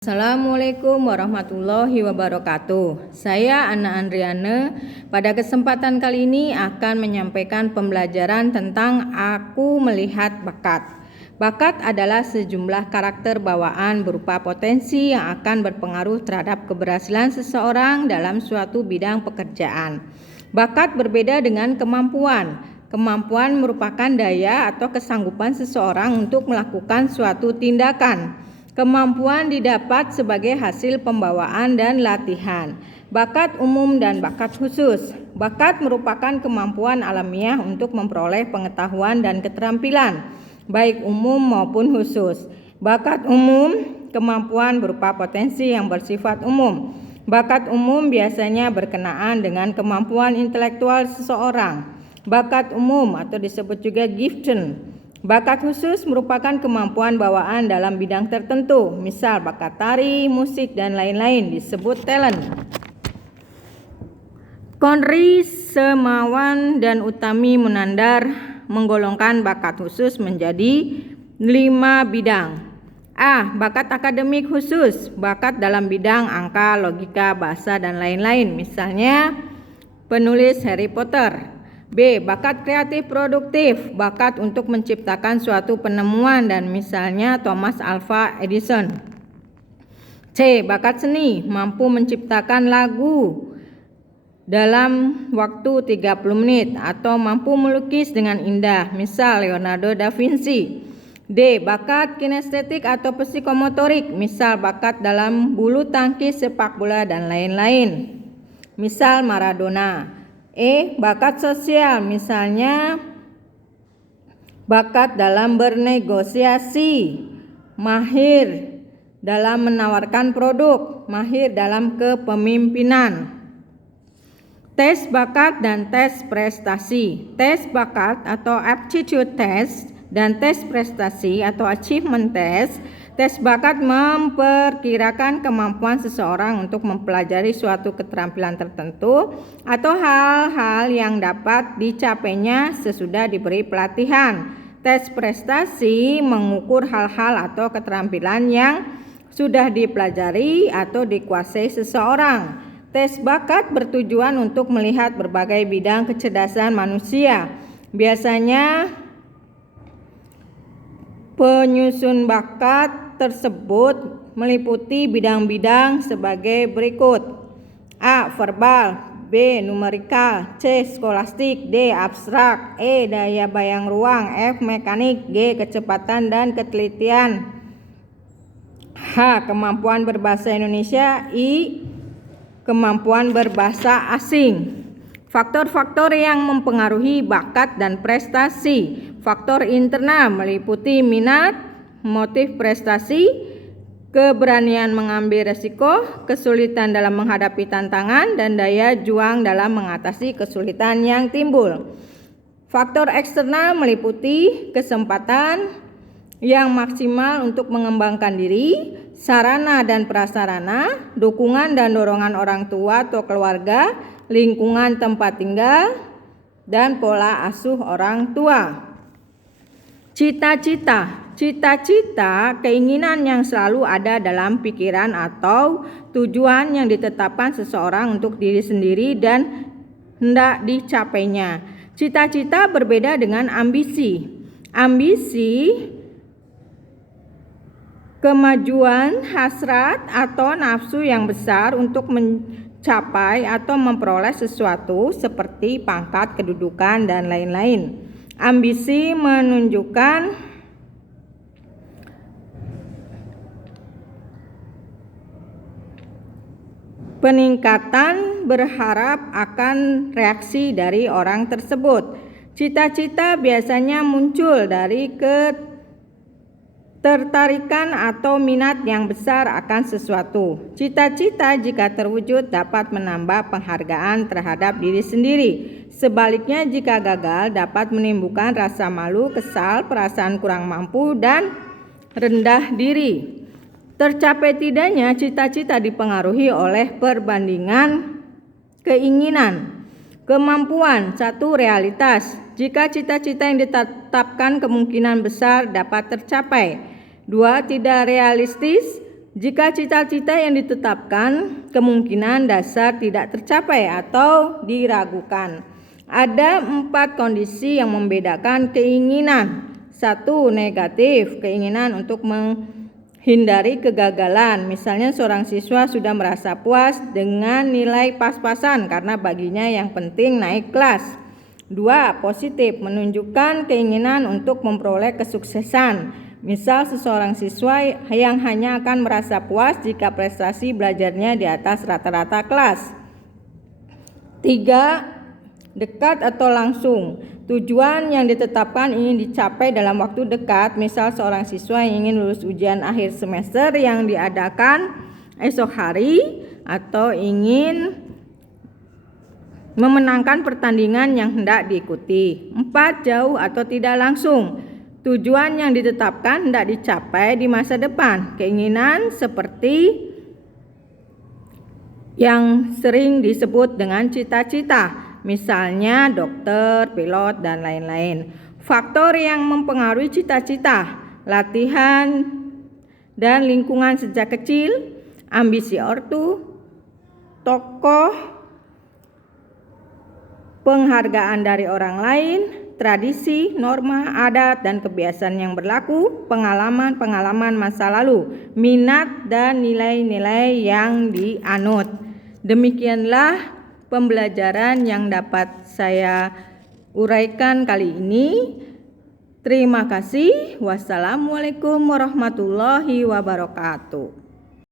Assalamualaikum warahmatullahi wabarakatuh. Saya Ana Andriane. Pada kesempatan kali ini akan menyampaikan pembelajaran tentang aku melihat bakat. Bakat adalah sejumlah karakter bawaan berupa potensi yang akan berpengaruh terhadap keberhasilan seseorang dalam suatu bidang pekerjaan. Bakat berbeda dengan kemampuan. Kemampuan merupakan daya atau kesanggupan seseorang untuk melakukan suatu tindakan. Kemampuan didapat sebagai hasil pembawaan dan latihan. Bakat umum dan bakat khusus. Bakat merupakan kemampuan alamiah untuk memperoleh pengetahuan dan keterampilan, baik umum maupun khusus. Bakat umum, kemampuan berupa potensi yang bersifat umum. Bakat umum biasanya berkenaan dengan kemampuan intelektual seseorang. Bakat umum atau disebut juga gifted. Bakat khusus merupakan kemampuan bawaan dalam bidang tertentu, misal bakat tari, musik, dan lain-lain disebut talent. Konri, Semawan, dan Utami Munandar menggolongkan bakat khusus menjadi 5 bidang. A. Bakat akademik khusus, bakat dalam bidang angka, logika, bahasa, dan lain-lain, misalnya penulis Harry Potter. B. Bakat kreatif produktif, bakat untuk menciptakan suatu penemuan dan misalnya Thomas Alva Edison. C. Bakat seni, mampu menciptakan lagu dalam waktu 30 menit atau mampu melukis dengan indah, misal Leonardo da Vinci. D. Bakat kinestetik atau psikomotorik, misal bakat dalam bulu tangkis, sepak bola, dan lain-lain, misal Maradona. E. Bakat sosial, misalnya bakat dalam bernegosiasi, mahir dalam menawarkan produk, mahir dalam kepemimpinan. Tes bakat dan tes prestasi. Tes bakat atau aptitude test dan tes prestasi atau achievement test. Tes bakat memperkirakan kemampuan seseorang untuk mempelajari suatu keterampilan tertentu atau hal-hal yang dapat dicapainya sesudah diberi pelatihan. Tes prestasi mengukur hal-hal atau keterampilan yang sudah dipelajari atau dikuasai seseorang. Tes bakat bertujuan untuk melihat berbagai bidang kecerdasan manusia. Biasanya penyusun bakat tersebut meliputi bidang-bidang sebagai berikut. A. Verbal. B. Numerikal. C. Skolastik. D. Abstrak. E. Daya bayang ruang. F. Mekanik. G. Kecepatan dan ketelitian. H. Kemampuan berbahasa Indonesia. I. Kemampuan berbahasa asing. Faktor-faktor yang mempengaruhi bakat dan prestasi. Faktor internal meliputi minat, motif prestasi, keberanian mengambil resiko, kesulitan dalam menghadapi tantangan, dan daya juang dalam mengatasi kesulitan yang timbul. Faktor eksternal meliputi kesempatan yang maksimal untuk mengembangkan diri, sarana dan prasarana, dukungan dan dorongan orang tua atau keluarga, lingkungan tempat tinggal, dan pola asuh orang tua. Cita-cita. Cita-cita, keinginan yang selalu ada dalam pikiran atau tujuan yang ditetapkan seseorang untuk diri sendiri dan hendak dicapainya. Cita-cita berbeda dengan ambisi. Ambisi, kemajuan, hasrat, atau nafsu yang besar untuk mencapai atau memperoleh sesuatu seperti pangkat, kedudukan, dan lain-lain. Ambisi menunjukkan peningkatan berharap akan reaksi dari orang tersebut. Cita-cita biasanya muncul dari ketertarikan atau minat yang besar akan sesuatu. Cita-cita jika terwujud dapat menambah penghargaan terhadap diri sendiri. Sebaliknya jika gagal dapat menimbulkan rasa malu, kesal, perasaan kurang mampu, dan rendah diri. Tercapai tidaknya cita-cita dipengaruhi oleh perbandingan keinginan. Kemampuan. 1. Realitas. Jika cita-cita yang ditetapkan kemungkinan besar dapat tercapai. 2. Tidak realistis. Jika cita-cita yang ditetapkan kemungkinan dasar tidak tercapai atau diragukan. Ada 4 kondisi yang membedakan keinginan. 1. Negatif, keinginan untuk menghindari kegagalan. Misalnya seorang siswa sudah merasa puas dengan nilai pas-pasan karena baginya yang penting naik kelas. 2. Positif, menunjukkan keinginan untuk memperoleh kesuksesan. Misal seseorang siswa yang hanya akan merasa puas jika prestasi belajarnya di atas rata-rata kelas. 3. Dekat atau langsung. Tujuan yang ditetapkan ingin dicapai dalam waktu dekat. Misal seorang siswa yang ingin lulus ujian akhir semester yang diadakan esok hari, atau ingin memenangkan pertandingan yang hendak diikuti. 4. Jauh atau tidak langsung. Tujuan yang ditetapkan hendak dicapai di masa depan. Keinginan seperti yang sering disebut dengan cita-cita, misalnya dokter, pilot, dan lain-lain. Faktor yang mempengaruhi cita-cita: latihan dan lingkungan sejak kecil, ambisi ortu, tokoh, penghargaan dari orang lain, tradisi, norma, adat, dan kebiasaan yang berlaku, pengalaman masa lalu, minat, dan nilai-nilai yang dianut. Demikianlah pembelajaran yang dapat saya uraikan kali ini. Terima kasih. Wassalamualaikum warahmatullahi wabarakatuh.